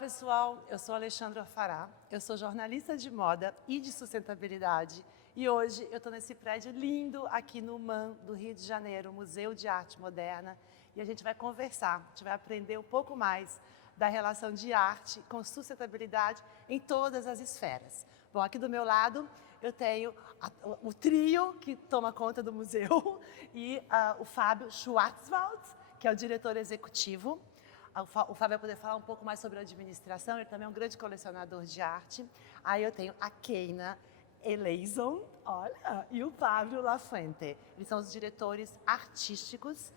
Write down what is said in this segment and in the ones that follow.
pessoal, eu sou Alexandra Fará, eu sou jornalista de moda e de sustentabilidade e hoje eu estou nesse prédio lindo aqui no MAM do Rio de Janeiro, Museu de Arte Moderna, e a gente vai conversar, a gente vai aprender um pouco mais da relação de arte com sustentabilidade em todas as esferas. Bom, aqui do meu lado eu tenho o trio que toma conta do museu e o Fábio Schwarzwald, que é o diretor executivo. O Fábio vai poder falar um pouco mais sobre a administração, ele também é um grande colecionador de arte. Aí eu tenho a Keina Eleison, olha, e o Pablo Lafuente. Eles são os diretores artísticos.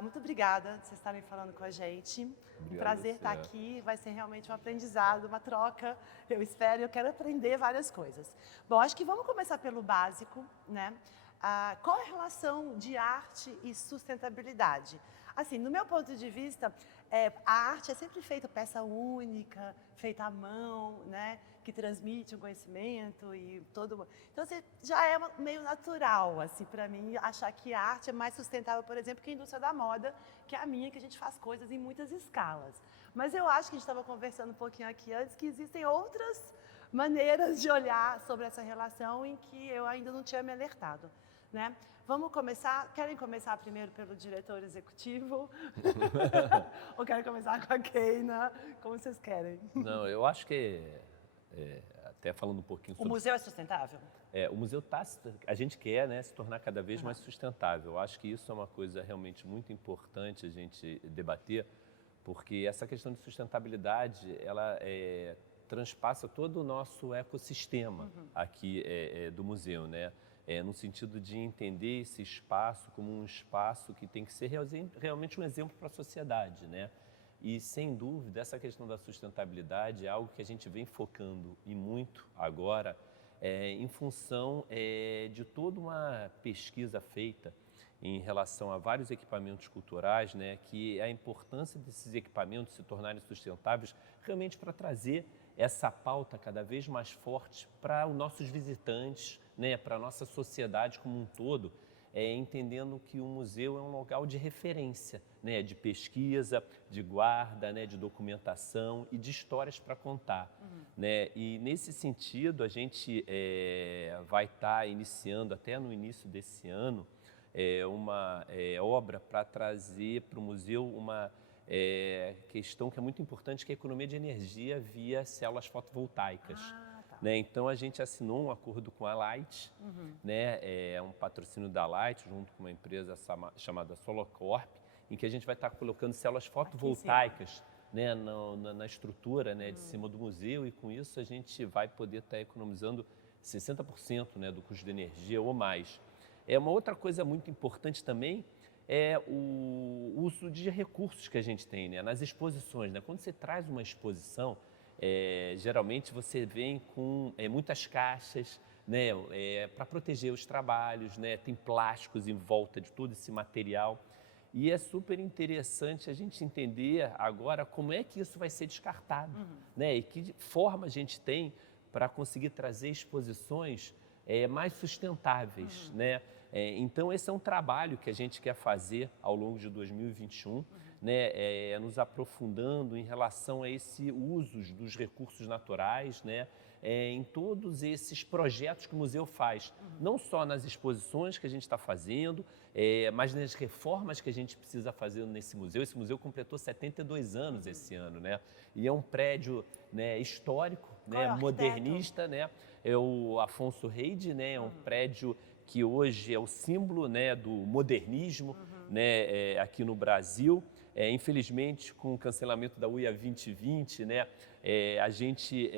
Muito obrigada por vocês estarem falando com a gente. Obrigado, Um prazer estar aqui, vai ser realmente um aprendizado, uma troca. Eu espero, eu quero aprender várias coisas. Bom, acho que vamos começar pelo básico, né? Qual é a relação de arte e sustentabilidade? Assim, no meu ponto de vista, a arte é sempre feita peça única, feita à mão, né? Que transmite um conhecimento e todo. Então, assim, já é meio natural, assim, para mim, achar que a arte é mais sustentável, por exemplo, que a indústria da moda, que é a minha, que a gente faz coisas em muitas escalas. Mas eu acho que a gente estava conversando um pouquinho aqui antes que existem outras maneiras de olhar sobre essa relação em que eu ainda não tinha me alertado. Né? Vamos começar? Querem começar primeiro pelo diretor executivo? Ou querem começar com a Keina? Como vocês querem? Não, eu acho que, até falando um pouquinho O sobre... museu é sustentável? O museu está, a gente quer, né, se tornar cada vez mais sustentável. Eu acho que isso é uma coisa realmente muito importante a gente debater, porque essa questão de sustentabilidade, ela transpassa todo o nosso ecossistema aqui do museu, né? No sentido de entender esse espaço como um espaço que tem que ser realmente um exemplo para a sociedade, né? E, sem dúvida, essa questão da sustentabilidade é algo que a gente vem focando e muito agora em função de toda uma pesquisa feita em relação a vários equipamentos culturais, né? Que a importância desses equipamentos se tornarem sustentáveis realmente para trazer essa pauta cada vez mais forte para os nossos visitantes, né, para a nossa sociedade como um todo, entendendo que o museu é um local de referência, né, de pesquisa, de guarda, né, de documentação e de histórias para contar. Né? E, nesse sentido, a gente vai estar iniciando, até no início desse ano, uma obra para trazer para o museu uma questão que é muito importante, que é a economia de energia via células fotovoltaicas. Tá. Né? Então, a gente assinou um acordo com a Light, né? Um patrocínio da Light, junto com uma empresa chamada Solocorp, em que a gente vai estar colocando células fotovoltaicas, né, na estrutura, né, de cima do museu, e com isso a gente vai poder estar economizando 60%, né, do custo de energia ou mais. Uma outra coisa muito importante também é o uso de recursos que a gente tem, né, nas exposições. Né? Quando você traz uma exposição, geralmente você vem com muitas caixas, né, para proteger os trabalhos, né, tem plásticos em volta de todo esse material. E é super interessante a gente entender agora como é que isso vai ser descartado, né, e que forma a gente tem para conseguir trazer exposições mais sustentáveis. Né? Então, esse é um trabalho que a gente quer fazer ao longo de 2021, né? Nos aprofundando em relação a esse uso dos recursos naturais, né? Em todos esses projetos que o museu faz, não só nas exposições que a gente está fazendo, mas nas reformas que a gente precisa fazer nesse museu. Esse museu completou 72 anos esse ano, né? E é um prédio, né, histórico, né, modernista, né? É o Afonso Reide, né? É um prédio que hoje é o símbolo, né, do modernismo, né, aqui no Brasil. Infelizmente, com o cancelamento da UIA 2020, né, a gente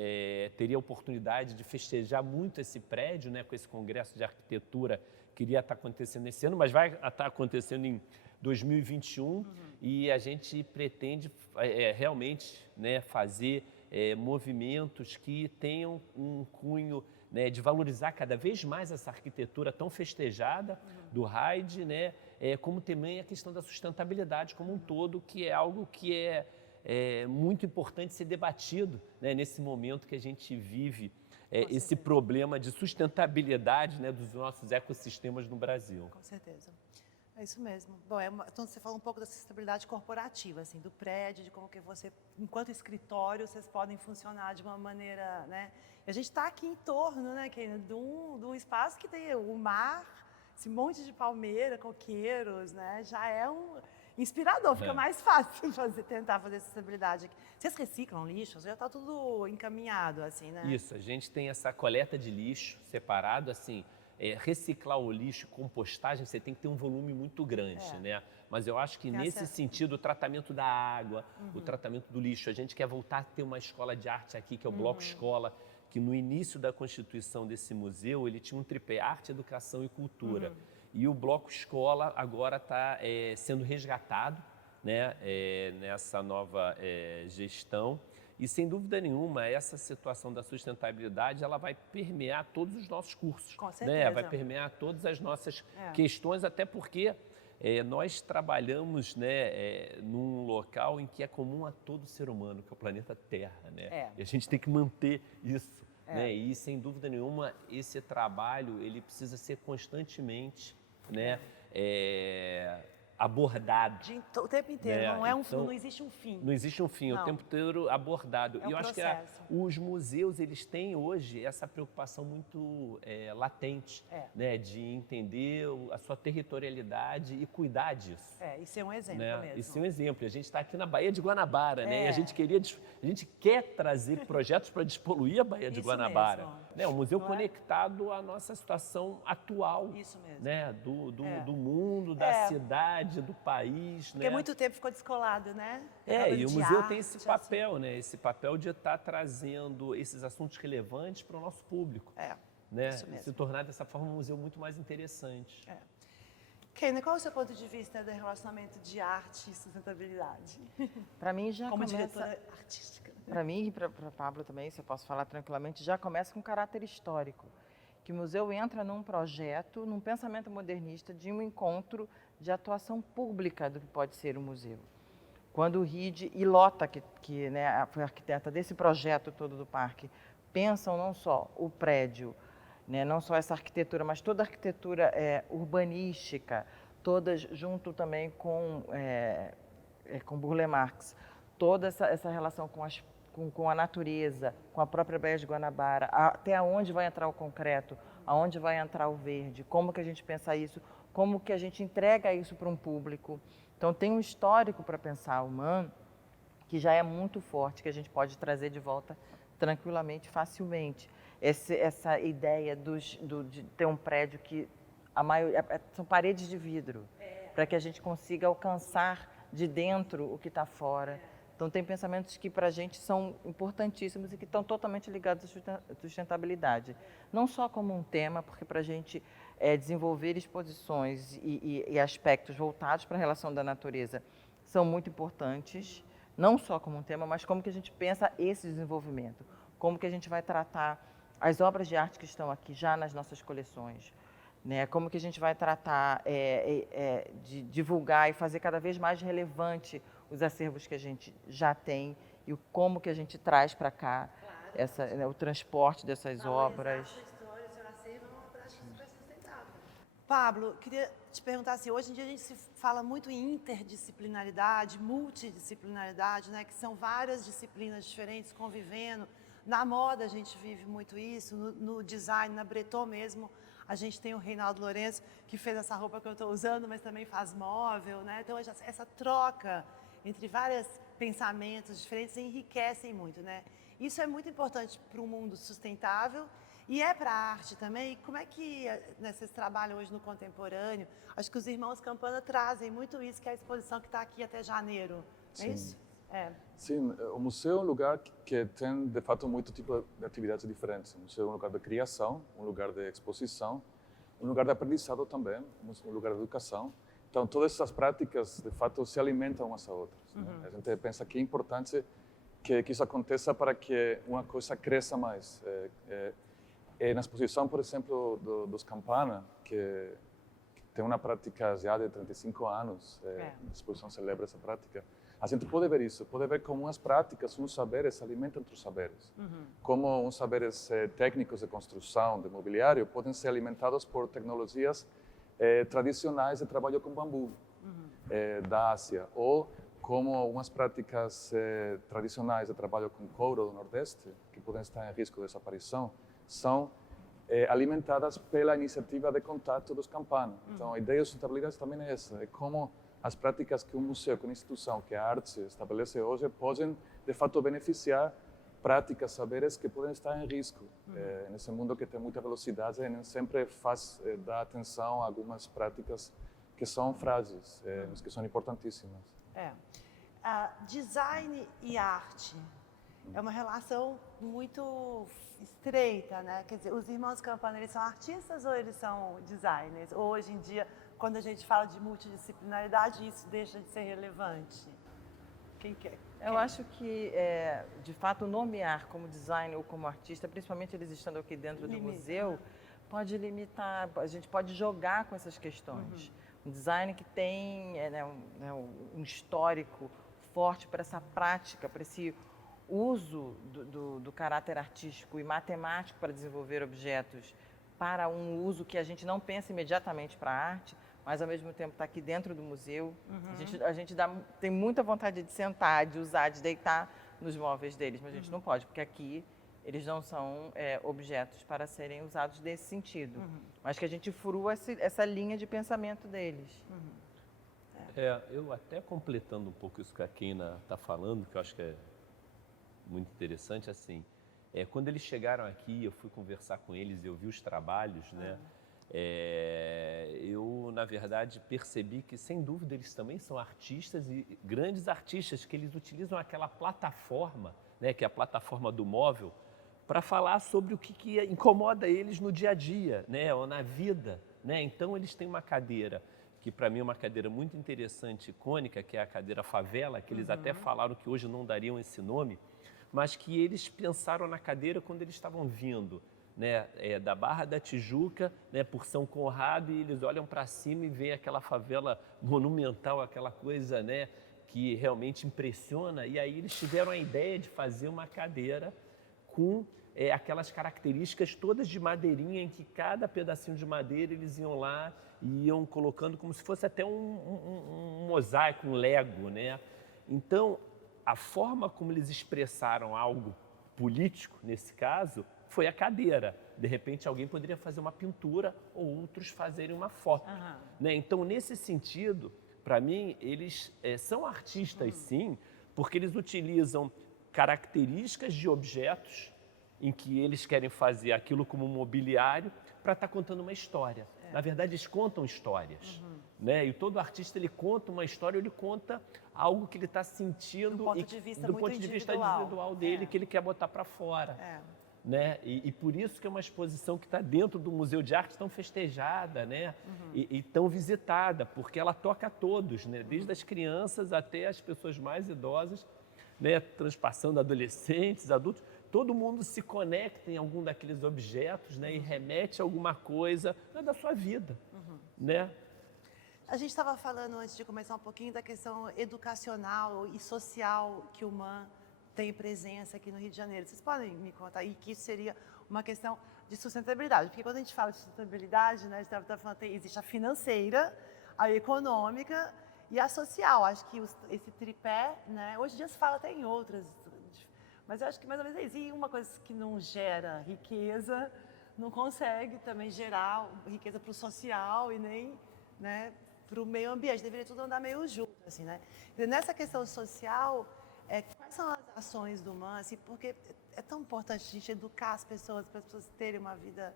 teria a oportunidade de festejar muito esse prédio, né, com esse congresso de arquitetura que iria estar acontecendo esse ano, mas vai estar acontecendo em 2021, e a gente pretende realmente, né, fazer movimentos que tenham um cunho, né, de valorizar cada vez mais essa arquitetura tão festejada do Heide, né, como também a questão da sustentabilidade como um todo, que é algo que é muito importante ser debatido, né, nesse momento que a gente vive esse problema de sustentabilidade, né, dos nossos ecossistemas no Brasil. Com certeza. É isso mesmo. Bom, então você falou um pouco da sustentabilidade corporativa, assim, do prédio, de como que você, enquanto escritório, vocês podem funcionar de uma maneira, né? E a gente está aqui em torno, né, de um espaço que tem o mar, esse monte de palmeira, coqueiros, né? Já é inspirador, fica mais fácil tentar fazer sustentabilidade aqui. Vocês reciclam lixo? Já está tudo encaminhado, assim, né? Isso, a gente tem essa coleta de lixo separado, assim, reciclar o lixo, compostagem, você tem que ter um volume muito grande, né? Mas eu acho que nesse sentido, o tratamento da água, o tratamento do lixo, a gente quer voltar a ter uma escola de arte aqui, que é o Bloco Escola, que no início da constituição desse museu, ele tinha um tripé: arte, educação e cultura. E o Bloco Escola agora está sendo resgatado, né, nessa nova gestão. E, sem dúvida nenhuma, essa situação da sustentabilidade, ela vai permear todos os nossos cursos. Com certeza. Né? Vai permear todas as nossas questões, até porque nós trabalhamos, né, num local em que é comum a todo ser humano, que é o planeta Terra. Né? E a gente tem que manter isso. Né? E, sem dúvida nenhuma, esse trabalho ele precisa ser constantemente, né, abordado. O tempo inteiro, não existe um fim. Não existe um fim, o tempo inteiro abordado. E eu acho que os museus, eles têm hoje essa preocupação muito latente, né, de entender a sua territorialidade e cuidar disso. Isso é um exemplo, né? mesmo. Isso é um exemplo. A gente está aqui na Baía de Guanabara, né? E a gente quer trazer projetos para despoluir a Baía de Guanabara. Né? Um museu conectado à nossa situação atual. Isso mesmo. Né? Do mundo, da cidade, do país. Porque muito tempo ficou descolado, né? E o museu tem esse papel, né? Esse papel de estar trazendo esses assuntos relevantes para o nosso público. Né? Isso mesmo. E se tornar dessa forma um museu muito mais interessante. Keina, qual é o seu ponto de vista do relacionamento de arte e sustentabilidade? Para mim já como começa... diretora artística. Para mim e para Pablo também, se eu posso falar tranquilamente, já começa com caráter histórico. Que o museu entra num projeto, num pensamento modernista de um encontro de atuação pública do que pode ser o museu. Quando o Ride e Lota, que né, foi arquiteta desse projeto todo do parque, pensam não só o prédio, né, não só essa arquitetura, mas toda a arquitetura urbanística, todas junto também com Burle Marx, toda essa relação com a natureza, com a própria Baía de Guanabara, até onde vai entrar o concreto, aonde vai entrar o verde, como que a gente pensa isso, como que a gente entrega isso para um público. Então tem um histórico para pensar humano que já é muito forte, que a gente pode trazer de volta tranquilamente, facilmente. Essa ideia de ter um prédio que a maioria são paredes de vidro, para que a gente consiga alcançar de dentro o que está fora. Então, tem pensamentos que para a gente são importantíssimos e que estão totalmente ligados à sustentabilidade. Não só como um tema, porque para a gente desenvolver exposições e aspectos voltados para a relação da natureza são muito importantes, não só como um tema, mas como que a gente pensa esse desenvolvimento, como que a gente vai tratar as obras de arte que estão aqui já nas nossas coleções, né? Como que a gente vai tratar de divulgar e fazer cada vez mais relevante os acervos que a gente já tem e como que a gente traz para cá o transporte dessas obras. Pablo, queria te perguntar assim, hoje em dia a gente se fala muito em interdisciplinaridade, multidisciplinaridade, né, que são várias disciplinas diferentes convivendo. Na moda a gente vive muito isso, no design, na Breton mesmo, a gente tem o Reinaldo Lourenço, que fez essa roupa que eu estou usando, mas também faz móvel, né? Então essa troca entre vários pensamentos diferentes enriquecem muito, né? Isso é muito importante para um mundo sustentável e para a arte também. E como é que vocês trabalham hoje no contemporâneo? Acho que os irmãos Campana trazem muito isso, que é a exposição que está aqui até janeiro, não é isso? Sim, o museu é um lugar que tem, de fato, muito tipo de atividades diferentes. O museu é um lugar de criação, um lugar de exposição, um lugar de aprendizado também, um lugar de educação. Então, todas essas práticas, de fato, se alimentam umas às outras. Né? A gente pensa que é importante que isso aconteça para que uma coisa cresça mais. Na exposição, por exemplo, dos Campana, que tem uma prática já de 35 anos, a exposição celebra essa prática, a gente pode ver isso, pode ver como as práticas, uns saberes alimentam outros saberes. Como uns saberes técnicos de construção, de mobiliário, podem ser alimentados por tecnologias tradicionais de trabalho com bambu da Ásia, ou como algumas práticas tradicionais de trabalho com couro do Nordeste, que podem estar em risco de desaparição, são alimentadas pela iniciativa de contato dos campanos. Então, a ideia de sustentabilidade também é essa, é como as práticas que um museu, que uma instituição, que a arte estabelece hoje, podem, de fato, beneficiar práticas, saberes que podem estar em risco. Nesse mundo que tem muita velocidade, nem sempre dá atenção a algumas práticas que são frágeis, mas que são importantíssimas. Design e arte é uma relação muito estreita, né? Quer dizer, os irmãos Campana, eles são artistas ou eles são designers? Ou hoje em dia, quando a gente fala de multidisciplinaridade, isso deixa de ser relevante? Quem quer? Eu acho que, de fato, nomear como designer ou como artista, principalmente eles estando aqui dentro do museu, pode limitar, a gente pode jogar com essas questões. Um design que tem um histórico forte para essa prática, para esse uso do caráter artístico e matemático para desenvolver objetos para um uso que a gente não pensa imediatamente para a arte, mas ao mesmo tempo está aqui dentro do museu. A gente tem muita vontade de sentar, de usar, de deitar nos móveis deles, mas a gente não pode, porque aqui eles não são objetos para serem usados nesse sentido, mas que a gente furua essa linha de pensamento deles. Eu até completando um pouco isso que a Keina está falando, que eu acho que é muito interessante, assim, quando eles chegaram aqui, eu fui conversar com eles, eu vi os trabalhos, né? Eu, na verdade, percebi que, sem dúvida, eles também são artistas e grandes artistas, que eles utilizam aquela plataforma, né, que é a plataforma do móvel, para falar sobre o que incomoda eles no dia a dia, né, ou na vida, né? Então, eles têm uma cadeira que para mim é uma cadeira muito interessante, icônica, que é a cadeira favela, que eles até falaram que hoje não dariam esse nome, mas que eles pensaram na cadeira quando eles estavam vindo, né, da Barra da Tijuca, né, por São Conrado, e eles olham para cima e veem aquela favela monumental, aquela coisa, né, que realmente impressiona, e aí eles tiveram a ideia de fazer uma cadeira com aquelas características todas de madeirinha, em que cada pedacinho de madeira eles iam lá e iam colocando como se fosse até um mosaico, um Lego, né? Então, a forma como eles expressaram algo político, nesse caso, foi a cadeira. De repente, alguém poderia fazer uma pintura ou outros fazerem uma foto. Né? Então, nesse sentido, para mim, eles são artistas, sim, porque eles utilizam características de objetos em que eles querem fazer aquilo como mobiliário para estar contando uma história. Na verdade, eles contam histórias. Né? E todo artista, ele conta uma história, ele conta algo que ele está sentindo do ponto de vista individual dele, que ele quer botar para fora. Né? E por isso que é uma exposição que está dentro do Museu de Arte tão festejada, né? E tão visitada, porque ela toca a todos, né? Desde as crianças até as pessoas mais idosas, né? Transpassando adolescentes, adultos. Todo mundo se conecta em algum daqueles objetos, né? E remete a alguma coisa, né, da sua vida. Né? A gente estava falando antes de começar um pouquinho da questão educacional e social que o MAN tem presença aqui no Rio de Janeiro. Vocês podem me contar? E que isso seria uma questão de sustentabilidade. Porque quando a gente fala de sustentabilidade, né, a gente está falando que existe a financeira, a econômica e a social. Acho que esse tripé, né, hoje em dia se fala até em outras, mas eu acho que mais ou menos é isso. E uma coisa que não gera riqueza, não consegue também gerar riqueza para o social e nem, né, para o meio ambiente. Deveria tudo andar meio junto, assim, né? E nessa questão social, quais são as ações do MAN, assim, porque é tão importante a gente educar as pessoas, para as pessoas terem uma vida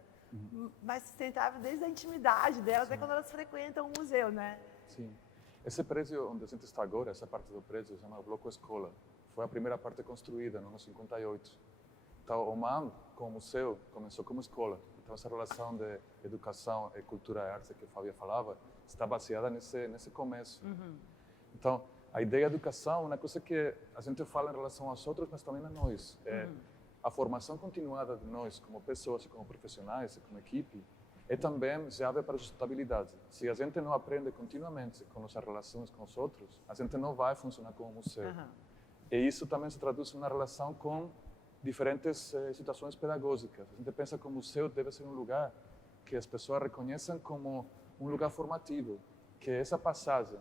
mais sustentável desde a intimidade delas, até quando elas frequentam o museu, né? Sim. Esse prédio onde a gente está agora, essa parte do prédio, se chama Bloco Escola. Foi a primeira parte construída, no ano 58. Então, o MAN, como museu, começou como escola. Então, essa relação de educação, cultura e arte que a Fábia falava, está baseada nesse começo. Então, a ideia de educação é uma coisa que a gente fala em relação aos outros, mas também a nós. A formação continuada de nós, como pessoas, como profissionais, como equipe, é também chave para a sustentabilidade. Se a gente não aprende continuamente com nossas relações com os outros, a gente não vai funcionar como museu. E isso também se traduz em uma relação com diferentes situações pedagógicas. A gente pensa que o museu deve ser um lugar que as pessoas reconheçam como um lugar formativo, que é essa passagem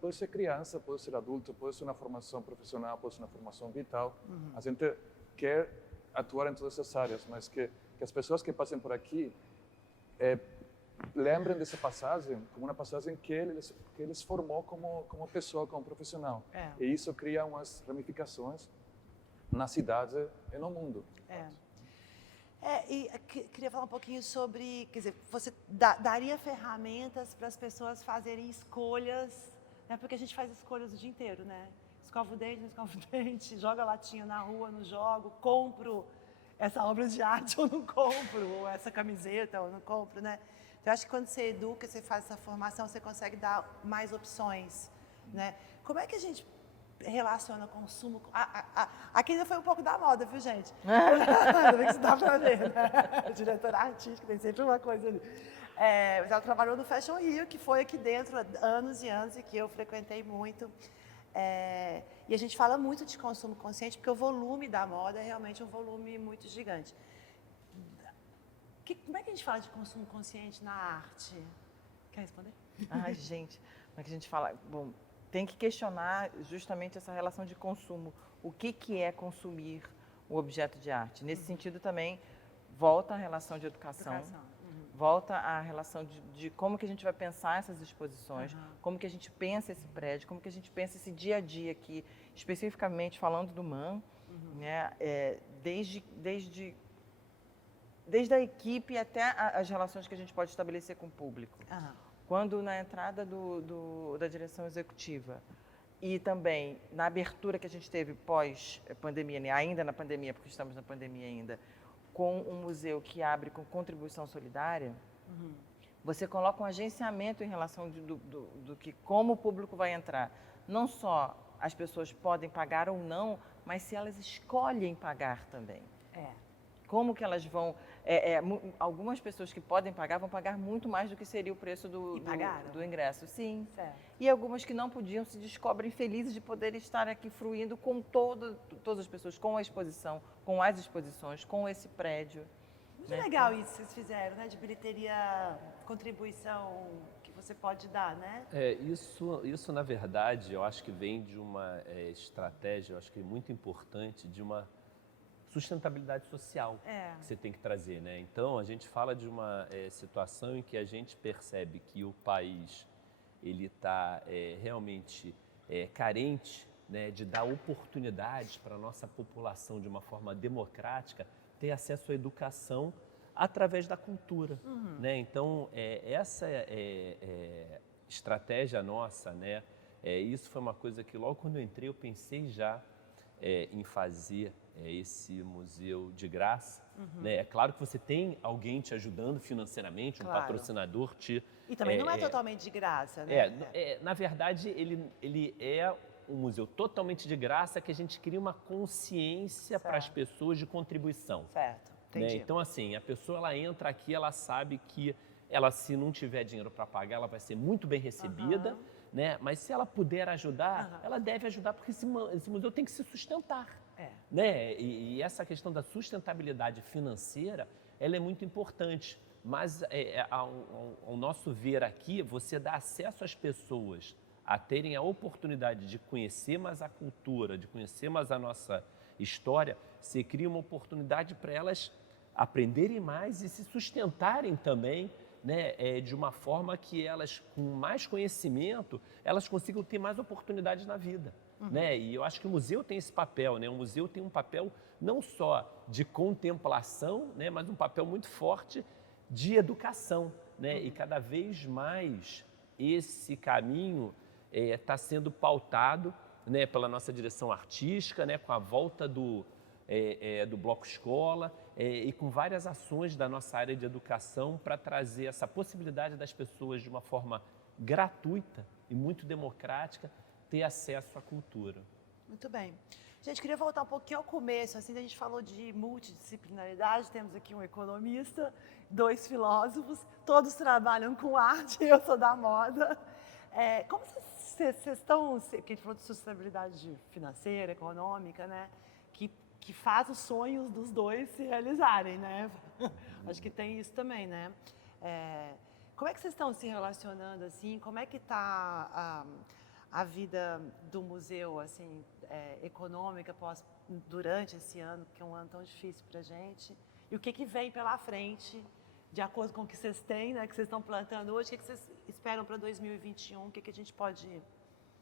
pode ser criança, pode ser adulto, pode ser uma formação profissional, pode ser uma formação vital. A gente quer atuar em todas essas áreas, mas que as pessoas que passem por aqui lembrem dessa passagem como uma passagem que eles formou como pessoa, como profissional. E isso cria umas ramificações na cidade e no mundo. Queria falar um pouquinho sobre, quer dizer, você daria ferramentas para as pessoas fazerem escolhas, né? Porque a gente faz escolhas o dia inteiro, né? Escova o dente, não escova o dente, joga latinha na rua, não jogo, compro essa obra de arte ou não compro, ou essa camiseta ou não compro, né? Então, eu acho que quando você educa, você faz essa formação, você consegue dar mais opções, né? Como é que a gente relaciona consumo? Aqui ainda foi um pouco da moda, viu, gente? Ainda bem que isso dá pra ver, né? Diretora artística, tem sempre uma coisa ali. Mas ela trabalhou no Fashion Rio, que foi aqui dentro há anos e anos e que eu frequentei muito. E a gente fala muito de consumo consciente porque o volume da moda é realmente um volume muito gigante. Como é que a gente fala de consumo consciente na arte? Quer responder? Ai, gente, como é que a gente fala? Bom, tem que questionar justamente essa relação de consumo. O que é consumir o objeto de arte? Nesse sentido também, volta a relação de educação. Volta a relação de como que a gente vai pensar essas exposições, como que a gente pensa esse prédio, como que a gente pensa esse dia a dia aqui, especificamente falando do MAM, né? Desde a equipe até as relações que a gente pode estabelecer com o público. Quando na entrada da direção executiva e também na abertura que a gente teve pós-pandemia, né? Ainda na pandemia, porque estamos na pandemia ainda, com um museu que abre com contribuição solidária, você coloca um agenciamento em relação do que como o público vai entrar. Não só as pessoas podem pagar ou não, mas se elas escolhem pagar também. Como que elas vão... algumas pessoas que podem pagar vão pagar muito mais do que seria o preço do ingresso. Sim. Certo. E algumas que não podiam se descobrem felizes de poder estar aqui fruindo com todas as pessoas, com a exposição, com as exposições, com esse prédio. Muito legal isso que vocês fizeram, né? De bilheteria, contribuição que você pode dar, né? Isso, na verdade, eu acho que vem de uma estratégia, eu acho que é muito importante, de uma sustentabilidade social que você tem que trazer, né? Então, a gente fala de uma situação em que a gente percebe que o país ele está realmente carente, né, de dar oportunidades para a nossa população de uma forma democrática ter acesso à educação através da cultura, né? Então, essa estratégia nossa, né? Isso foi uma coisa que logo quando eu entrei eu pensei já em fazer esse museu de graça, né? É claro que você tem alguém te ajudando financeiramente, um patrocinador te... E também não é totalmente de graça, né? Na verdade, ele é um museu totalmente de graça que a gente cria uma consciência para as pessoas de contribuição. Certo, entendi. Né? Então, assim, a pessoa ela entra aqui, ela sabe que ela, se não tiver dinheiro para pagar, ela vai ser muito bem recebida, né? Mas se ela puder ajudar, ela deve ajudar, porque esse museu tem que se sustentar. Né? E essa questão da sustentabilidade financeira, ela é muito importante. Mas, ao nosso ver aqui, você dá acesso às pessoas a terem a oportunidade de conhecer mais a cultura, de conhecer mais a nossa história, você cria uma oportunidade para elas aprenderem mais e se sustentarem também, né, de uma forma que elas, com mais conhecimento, elas consigam ter mais oportunidades na vida. Né? E eu acho que o museu tem esse papel, né? O museu tem um papel não só de contemplação, né, mas um papel muito forte de educação, né? E cada vez mais esse caminho está sendo pautado, né, pela nossa direção artística, né, com a volta do Bloco Escola e com várias ações da nossa área de educação para trazer essa possibilidade das pessoas, de uma forma gratuita e muito democrática, ter acesso à cultura. Muito bem. Gente, queria voltar um pouquinho ao começo. Assim, a gente falou de multidisciplinaridade, temos aqui um economista, 2 filósofos, todos trabalham com arte, eu sou da moda. Como vocês estão, que a gente falou de sustentabilidade financeira, econômica, né? Que faz os sonhos dos dois se realizarem, né? Acho que tem isso também, né? Como é que vocês estão se relacionando, assim? Como é que está a vida do museu, assim, econômica durante esse ano, que é um ano tão difícil para a gente? E o que vem pela frente, de acordo com o que vocês têm, né, que vocês estão plantando hoje? O que vocês esperam para 2021? O que a gente pode...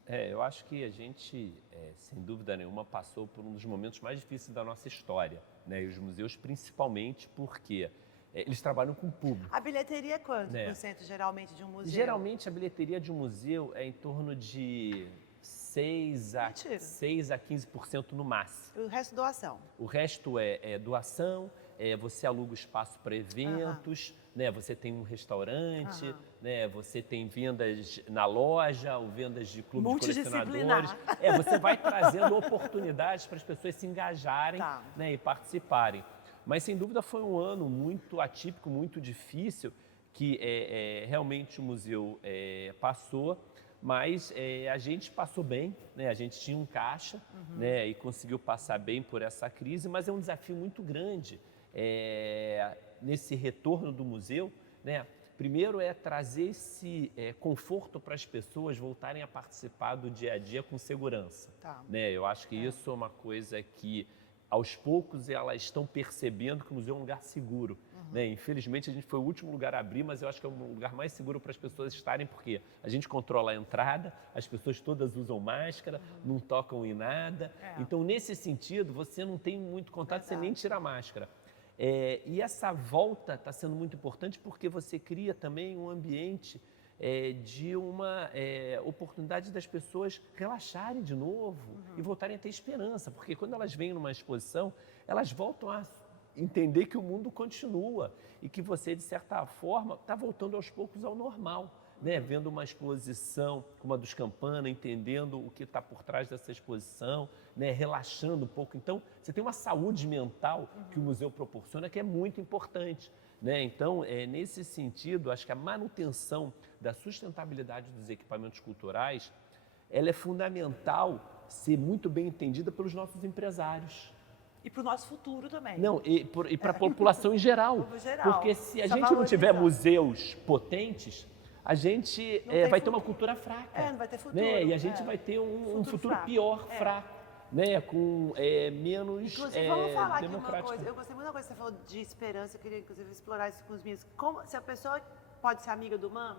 Eu acho que a gente, sem dúvida nenhuma, passou por um dos momentos mais difíceis da nossa história, né? E os museus, principalmente, porque eles trabalham com o público. A bilheteria é quanto por cento, geralmente, de um museu? Geralmente, a bilheteria de um museu é em torno de 6 a 15% no máximo. O resto, doação? O resto é doação, você aluga o espaço para eventos, né? Você tem um restaurante, né? Você tem vendas na loja, ou vendas de clube de colecionadores. Você vai trazendo oportunidades para as pessoas se engajarem, né? E participarem. Mas, sem dúvida, foi um ano muito atípico, muito difícil, que realmente o museu passou, mas a gente passou bem, né? A gente tinha um caixa, né? E conseguiu passar bem por essa crise, mas é um desafio muito grande nesse retorno do museu, né? Primeiro trazer esse conforto para as pessoas voltarem a participar do dia a dia com segurança, né? Eu acho que isso é uma coisa que aos poucos elas estão percebendo que o museu é um lugar seguro, né? Infelizmente a gente foi o último lugar a abrir, mas eu acho que é um lugar mais seguro para as pessoas estarem, porque a gente controla a entrada, as pessoas todas usam máscara, não tocam em nada. Então, nesse sentido, você não tem muito contato, você nem tira a máscara. E essa volta está sendo muito importante porque você cria também um ambiente de uma oportunidade das pessoas relaxarem de novo e voltarem a ter esperança, porque quando elas vêm numa exposição, elas voltam a entender que o mundo continua e que você, de certa forma, está voltando aos poucos ao normal, né? Vendo uma exposição como a dos Campana, entendendo o que está por trás dessa exposição, né? Relaxando um pouco. Então, você tem uma saúde mental que o museu proporciona que é muito importante, né? Então, nesse sentido, acho que a manutenção da sustentabilidade dos equipamentos culturais, ela é fundamental ser muito bem entendida pelos nossos empresários. E para o nosso futuro também. Não, e para a população em geral. Porque se a gente não tiver museus potentes, a gente vai ter uma cultura fraca. Não vai ter futuro. Né? E a gente vai ter um futuro pior, fraco. Né, com menos inclusive, vamos falar democrático. Aqui uma coisa. Eu gostei muito da coisa que você falou de esperança, eu queria inclusive explorar isso com os meus. Se a pessoa pode ser amiga do MAM?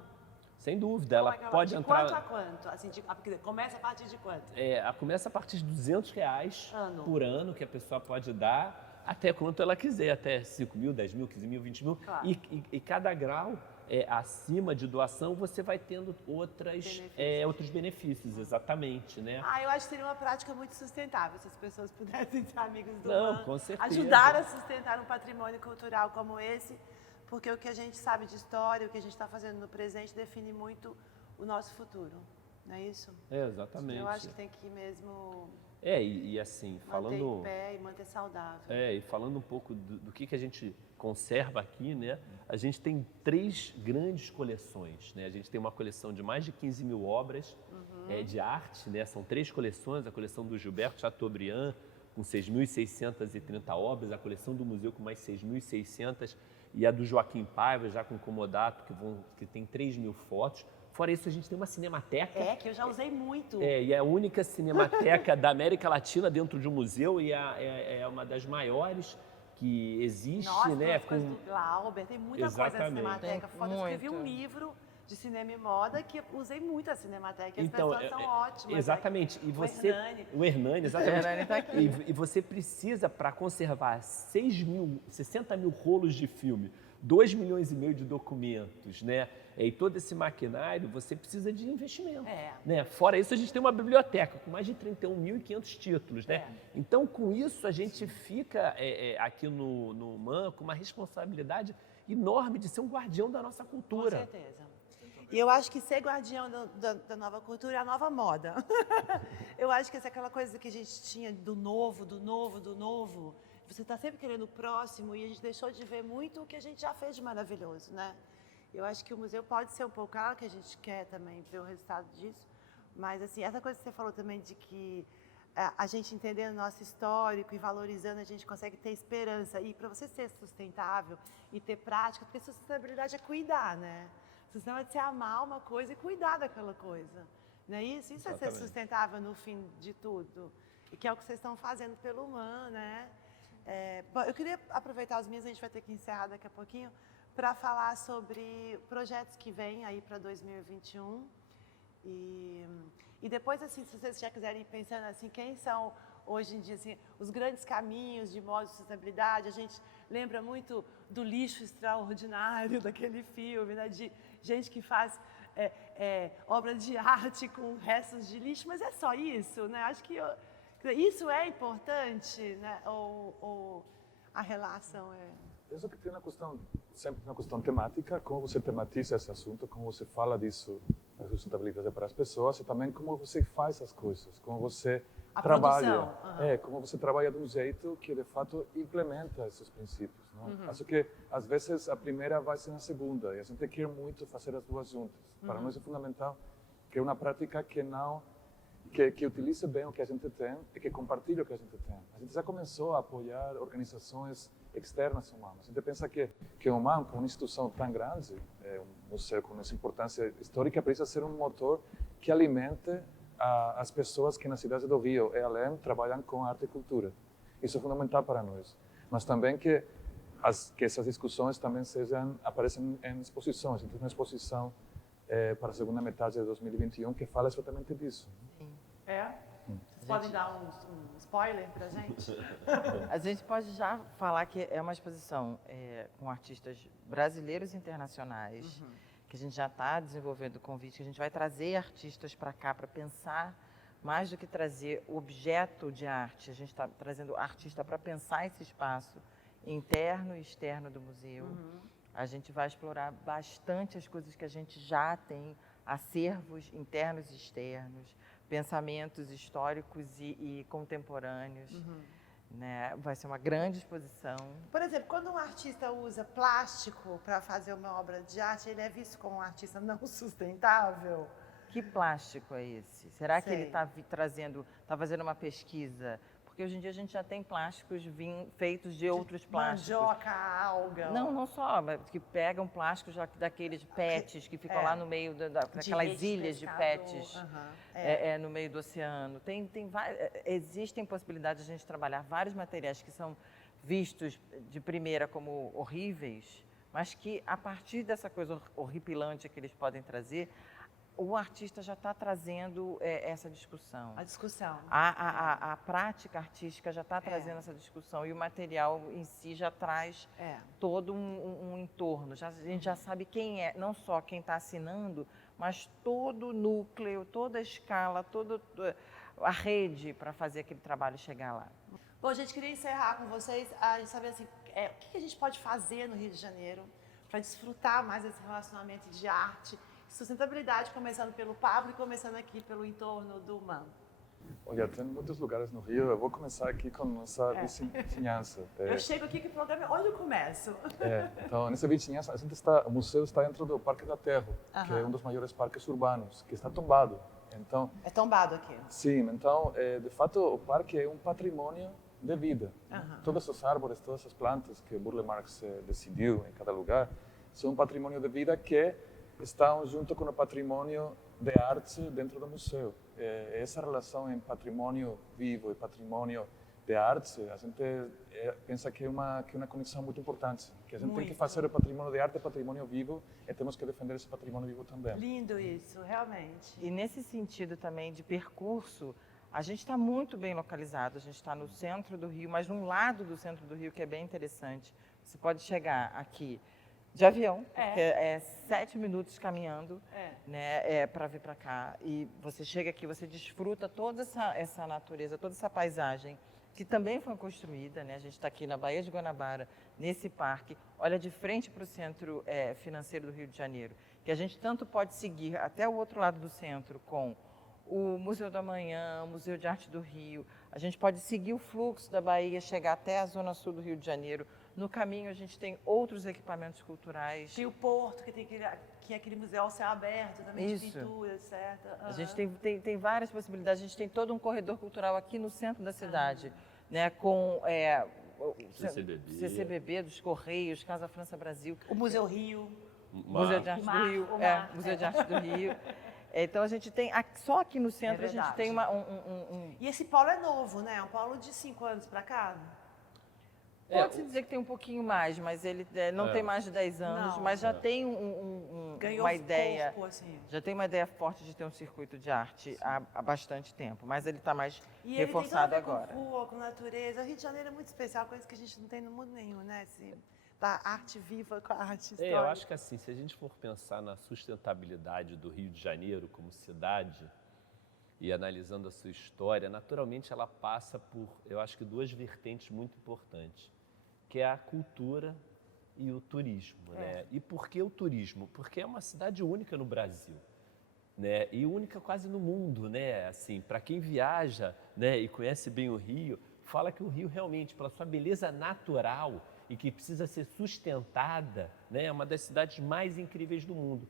Sem dúvida, ela pode entrar... De quanto a quanto? Assim, começa a partir de quanto? Começa a partir de R$200 por ano que a pessoa pode dar, até quanto ela quiser, até 5 mil, 10 mil, 15 mil, 20 mil. Claro. E cada grau acima de doação, você vai tendo outros benefícios, exatamente, né? Eu acho que seria uma prática muito sustentável, se as pessoas pudessem ser amigos do MAM, com certeza. Ajudar a sustentar um patrimônio cultural como esse, porque o que a gente sabe de história, o que a gente está fazendo no presente, define muito o nosso futuro, não é isso? Exatamente. Eu acho que tem que mesmo... e assim, falando... Manter em pé e manter saudável. E falando um pouco do que a gente conserva aqui, né? A gente tem 3 grandes coleções, né? A gente tem uma coleção de mais de 15 mil obras de arte, né? São 3 coleções, a coleção do Gilberto Chateaubriand, com 6.630 obras, a coleção do museu com mais 6.600, e a do Joaquim Paiva, já com comodato, que tem 3 mil fotos. Fora isso, a gente tem uma cinemateca. Que eu já usei muito. E é a única cinemateca da América Latina dentro de um museu e é uma das maiores que existe. Nossa, né? Com Glauber, tem muita coisa na cinemateca. Eu escrevi um livro de cinema e moda que eu usei muito a cinemateca. As pessoas são ótimas. Exatamente. Aqui. E você, o Hernani, exatamente. O Hernani tá aqui. E você precisa, para conservar 60 mil rolos de filme, 2,5 milhões de documentos, né? E todo esse maquinário, você precisa de investimento. Né? Fora isso, a gente tem uma biblioteca com mais de 31.500 títulos. Né? Então, com isso, a gente fica aqui no MAM com uma responsabilidade enorme de ser um guardião da nossa cultura. Com certeza. E eu acho que ser guardião da nova cultura é a nova moda. Eu acho que essa é aquela coisa que a gente tinha do novo. Você está sempre querendo o próximo e a gente deixou de ver muito o que a gente já fez de maravilhoso, né? Eu acho que o museu pode ser um pouco, claro que a gente quer também ver o resultado disso, mas assim, essa coisa que você falou também de que a gente entendendo o nosso histórico e valorizando, a gente consegue ter esperança. E para você ser sustentável e ter prática, porque sustentabilidade é cuidar, né? Sustentabilidade é você amar uma coisa e cuidar daquela coisa. Não é isso? Isso é ser Exatamente. sustentável no fim de tudo. E que é o que vocês estão fazendo pelo humano, né? Bom, eu queria aproveitar os minutos, a gente vai ter que encerrar daqui a pouquinho, para falar sobre projetos que vêm aí para 2021. E depois, assim, se vocês já quiserem ir pensando assim, quem são hoje em dia assim, os grandes caminhos de modo de sustentabilidade, a gente lembra muito do lixo extraordinário daquele filme, né? De gente que faz obra de arte com restos de lixo, mas é só isso, né? Acho que isso é importante, né? Ou a relação é... Penso que tem uma questão, sempre uma questão temática, como você tematiza esse assunto, como você fala disso, a sustentabilidade para as pessoas, e também como você faz as coisas, como você trabalha. Produção. Como você trabalha de um jeito que, de fato, implementa esses princípios. Não? Acho que, às vezes, a primeira vai ser na segunda, e a gente quer muito fazer as duas juntas. Para nós é fundamental que é uma prática que não... Que utilize bem o que a gente tem e que compartilhe o que a gente tem. A gente já começou a apoiar organizações externas humanas. A gente pensa que o MAM, como uma instituição tão grande, um museu com essa importância histórica, precisa ser um motor que alimente as pessoas que na cidade do Rio e além trabalham com arte e cultura. Isso é fundamental para nós. Mas também que essas discussões também apareçam em exposições. A gente tem uma exposição para a segunda metade de 2021 que fala exatamente disso. Vocês podem dar um spoiler pra gente? A gente pode já falar que é uma exposição com artistas brasileiros e internacionais, que a gente já está desenvolvendo o convite, que a gente vai trazer artistas para cá para pensar, mais do que trazer objeto de arte, a gente está trazendo artista para pensar esse espaço interno e externo do museu. A gente vai explorar bastante as coisas que a gente já tem, acervos internos e externos, pensamentos históricos e contemporâneos. Né? Vai ser uma grande exposição. Por exemplo, quando um artista usa plástico para fazer uma obra de arte, ele é visto como um artista não sustentável? Que plástico é esse? Será que ele Sei. está fazendo uma pesquisa? Porque hoje em dia a gente já tem plásticos feitos de outros plásticos. Mandioca, alga. Não só, mas que pegam plásticos daqueles pets que ficam lá no meio daquelas ilhas de pets no meio do oceano. Existem possibilidades de a gente trabalhar vários materiais que são vistos de primeira como horríveis, mas que a partir dessa coisa horripilante que eles podem trazer, o artista já está trazendo essa discussão. A discussão. A prática artística já está trazendo essa discussão e o material em si já traz todo um entorno. A gente já sabe quem é, não só quem está assinando, mas todo o núcleo, toda a escala, toda a rede para fazer aquele trabalho chegar lá. Bom, gente, queria encerrar com vocês, a gente saber assim, o que a gente pode fazer no Rio de Janeiro para desfrutar mais desse relacionamento de arte, sustentabilidade, começando pelo Pablo e começando aqui pelo entorno do MAM. Olha, tem muitos lugares no Rio. Eu vou começar aqui com nossa vizinhança. Eu chego aqui que o programa é onde eu começo. Então, nessa vizinhança, o museu está dentro do Parque da Terra, que é um dos maiores parques urbanos, que está tombado. Então, é tombado aqui. Sim, então, de fato, o parque é um patrimônio de vida. Todas as árvores, todas as plantas que Burle Marx decidiu em cada lugar, são um patrimônio de vida que estão junto com o patrimônio de arte dentro do museu. Essa relação em patrimônio vivo e patrimônio de arte, a gente pensa que é uma conexão muito importante, que a gente tem que fazer o patrimônio de arte patrimônio vivo e temos que defender esse patrimônio vivo também. Lindo isso, realmente. E nesse sentido também de percurso, a gente está muito bem localizado, a gente está no centro do Rio, mas num lado do centro do Rio que é bem interessante. Você pode chegar aqui de avião, porque é 7 minutos caminhando, né, para vir para cá. E você chega aqui, você desfruta toda essa natureza, toda essa paisagem, que também foi construída, né? A gente está aqui na Baía de Guanabara, nesse parque, olha de frente para o centro financeiro do Rio de Janeiro, que a gente tanto pode seguir até o outro lado do centro com o Museu da Manhã, o Museu de Arte do Rio. A gente pode seguir o fluxo da Bahia, chegar até a zona sul do Rio de Janeiro. No caminho, a gente tem outros equipamentos culturais. Tem o Porto, que é aquele museu ao céu aberto, também de pintura, certo? A gente tem várias possibilidades. A gente tem todo um corredor cultural aqui no centro da cidade, né, com CCBB. CCBB, dos Correios, Casa França Brasil. O Museu Rio. Museu de Arte do Mar, Rio. o mar, Museu de Arte do Rio. Então a gente tem, só aqui no centro a gente verdade. tem E esse polo é novo, né? É um polo de 5 anos para cá. pode-se dizer que tem um pouquinho mais, mas ele não tem mais de 10 anos, Não. mas já tem Ganhou uma ideia. corpo, assim. Já tem uma ideia forte de ter um circuito de arte há bastante tempo, mas ele está mais E reforçado ele tem tudo a ver agora. com rua, com natureza. O Rio de Janeiro é muito especial, coisa que a gente não tem no mundo nenhum, né? Da arte viva com a arte histórica. Eu acho que assim, se a gente for pensar na sustentabilidade do Rio de Janeiro como cidade e analisando a sua história, naturalmente ela passa por, eu acho que duas vertentes muito importantes, que é a cultura e o turismo, né? E por que o turismo? Porque é uma cidade única no Brasil, né? E única quase no mundo, né? Assim, para quem viaja, né, e conhece bem o Rio, fala que o Rio realmente, pela sua beleza natural e que precisa ser sustentada, né, é uma das cidades mais incríveis do mundo.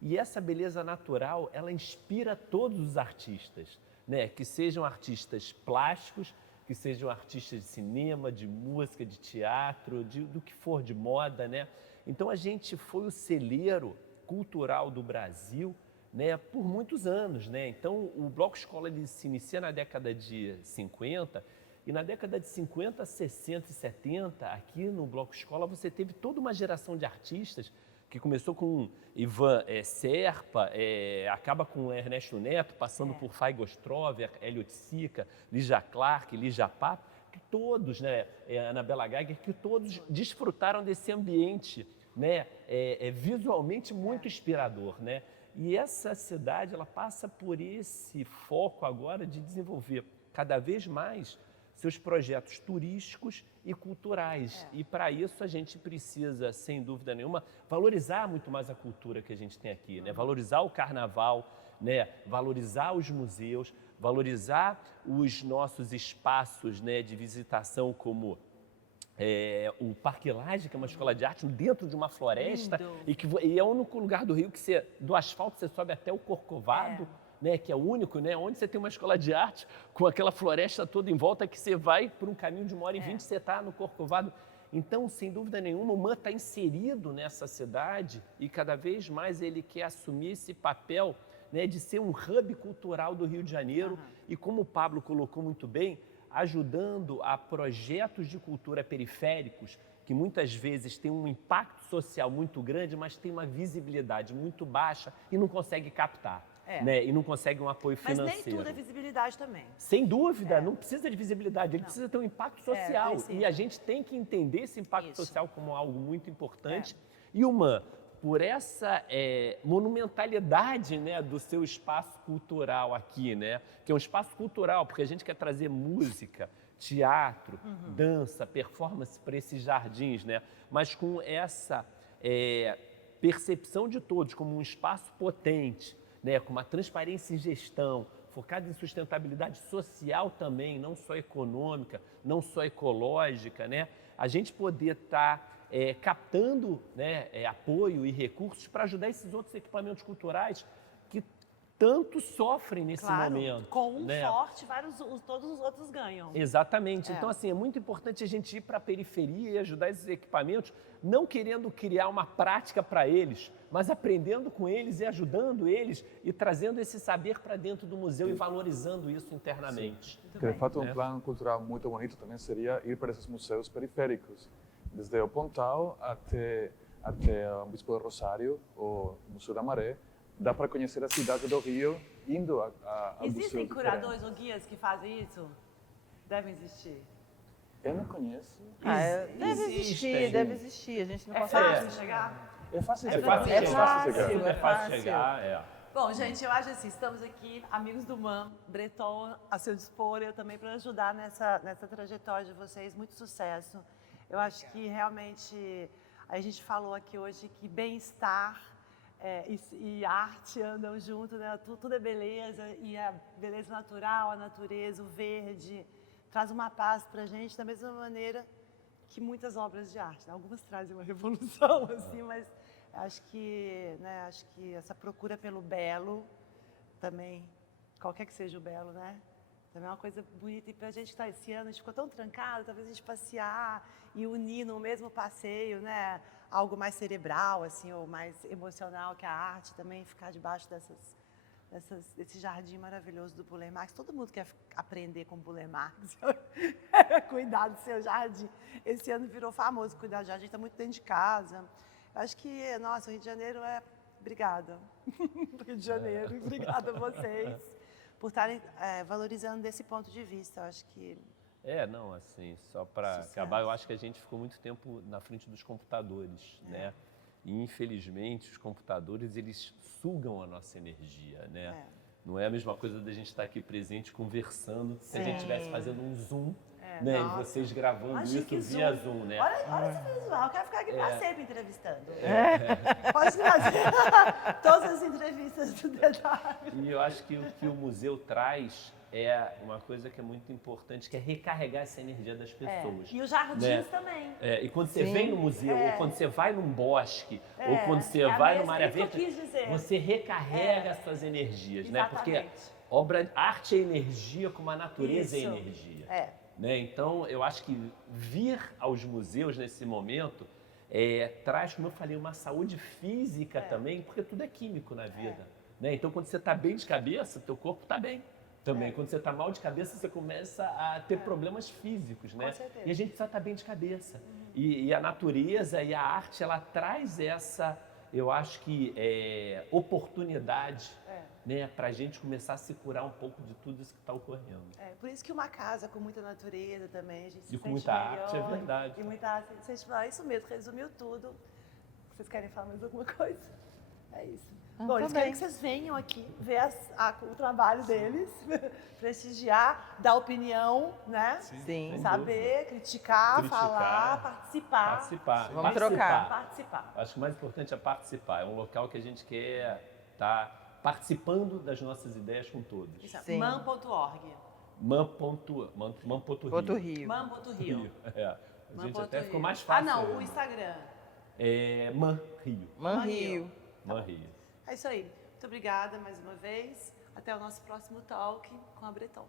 E essa beleza natural, ela inspira todos os artistas, né? Que sejam artistas plásticos, que sejam artistas de cinema, de música, de teatro, do que for, de moda, né? Então a gente foi o celeiro cultural do Brasil, né, por muitos anos, né? Então o Bloco Escola ele se inicia na década de 50 e na década de 50, 60 e 70, aqui no Bloco Escola você teve toda uma geração de artistas que começou com Ivan Serpa, acaba com Ernesto Neto, passando por Faigo Strover, Elliot Sica, Lígia Clark, Lígia Papo, que todos, né, Anabela Geiger, que todos desfrutaram desse ambiente, né, visualmente muito inspirador, né? E essa cidade, ela passa por esse foco agora de desenvolver cada vez mais seus projetos turísticos e culturais. E para isso a gente precisa, sem dúvida nenhuma, valorizar muito mais a cultura que a gente tem aqui, né? Valorizar o carnaval, né? Valorizar os museus, valorizar os nossos espaços, né, de visitação como o Parque Lage, que é uma escola de arte dentro de uma floresta e é o único lugar do Rio que do asfalto você sobe até o Corcovado. Né, que é o único, né, onde você tem uma escola de arte com aquela floresta toda em volta que você vai por um caminho de 1h20 você está no Corcovado. Então, sem dúvida nenhuma, o MAN está inserido nessa cidade e cada vez mais ele quer assumir esse papel, né, de ser um hub cultural do Rio de Janeiro e, como o Pablo colocou muito bem, ajudando a projetos de cultura periféricos que muitas vezes têm um impacto social muito grande, mas tem uma visibilidade muito baixa e não consegue captar. Né? E não consegue um apoio financeiro. Mas nem tudo é visibilidade também. Sem dúvida, não precisa de visibilidade, ele precisa ter um impacto social. E a gente tem que entender esse impacto social como algo muito importante. E o MAN, por essa monumentalidade, né, do seu espaço cultural aqui, né, que é um espaço cultural, porque a gente quer trazer música, teatro, dança, performance para esses jardins, né, mas com essa percepção de todos como um espaço potente, né, com uma transparência em gestão, focada em sustentabilidade social também, não só econômica, não só ecológica, né, a gente poder estar captando, né, apoio e recursos para ajudar esses outros equipamentos culturais que tanto sofrem nesse momento. Com um né? forte, todos os outros ganham. Exatamente. Então, assim, é muito importante a gente ir para a periferia e ajudar esses equipamentos, não querendo criar uma prática para eles, mas aprendendo com eles e ajudando eles e trazendo esse saber para dentro do museu e valorizando isso internamente. De fato, um plano cultural muito bonito também seria ir para esses museus periféricos, desde o Pontal até o Bispo de Rosário, o Museu da Maré. Dá para conhecer a cidade do Rio indo a Existem curadores ou guias que fazem isso? Devem existir. Eu não conheço. Deve existir. A gente não É consegue. fácil chegar? É fácil É chegar. fácil É chegar. fácil, É fácil chegar. Bom, gente, eu acho assim, estamos aqui, amigos do MAN, Breton, a seu dispor, eu também para ajudar nessa trajetória de vocês, muito sucesso. Eu acho que realmente, a gente falou aqui hoje que bem-estar e arte andam junto, né? Tudo é beleza, e a beleza natural, a natureza, o verde, traz uma paz para a gente, da mesma maneira que muitas obras de arte. Né? Algumas trazem uma revolução, assim, mas acho que essa procura pelo belo também, qualquer que seja o belo, né? Também é uma coisa bonita. E para a gente que está esse ano, a gente ficou tão trancado, talvez a gente passear e unir no mesmo passeio, né? algo mais cerebral, assim, ou mais emocional que a arte, também ficar debaixo desse jardim maravilhoso do Buller Marx. Todo mundo quer aprender com o Buller Marx, cuidar do seu jardim. Esse ano virou famoso cuidar do jardim, está muito dentro de casa. Eu acho que, nossa, o Rio de Janeiro é... Obrigada, Rio de Janeiro, obrigada a vocês por estarem valorizando desse ponto de vista. Eu acho que... Não, assim, só para acabar, eu acho que a gente ficou muito tempo na frente dos computadores, né? E, infelizmente, os computadores, eles sugam a nossa energia, né? Não é a mesma coisa da gente estar aqui presente, conversando, se a gente estivesse fazendo um Zoom, né? E vocês gravando Imagina isso via Zoom, né? Olha esse visual, eu quero ficar aqui para sempre entrevistando. Pode fazer todas as entrevistas do DW. E eu acho que o que o museu traz é uma coisa que é muito importante, que é recarregar essa energia das pessoas. E os jardins também. E quando você vem no museu, ou quando você vai num bosque, ou quando você vai numa área verde, você recarrega as suas energias, né? Porque arte é energia, como a natureza é energia. Né? Então, eu acho que vir aos museus nesse momento traz, como eu falei, uma saúde física também, porque tudo é químico na vida. Né? Então, quando você está bem de cabeça, teu corpo está bem. Também, quando você está mal de cabeça, você começa a ter problemas físicos, né? Com certeza. E a gente precisa estar bem de cabeça. E a natureza e a arte, ela traz essa, eu acho que, oportunidade, né? Para a gente começar a se curar um pouco de tudo isso que está ocorrendo. Por isso que uma casa com muita natureza também, a gente se E com sente muita melhor. arte, é verdade. E muita arte, a gente fala, isso mesmo, resumiu tudo. Vocês querem falar mais alguma coisa? É isso. Bom, eles querem que vocês venham aqui ver o trabalho deles, prestigiar, dar opinião, né? Sim. Saber, criticar, falar, participar. Vamos trocar. Participar. Acho que o mais importante é participar. É um local que a gente quer estar participando das nossas ideias com todos. Sim. Man.org. Man.rio. Man.rio. A gente até ficou mais fácil. Não, o Instagram. Man.rio. Man.rio. Man.rio. É isso aí. Muito obrigada mais uma vez. Até o nosso próximo talk com a Breton.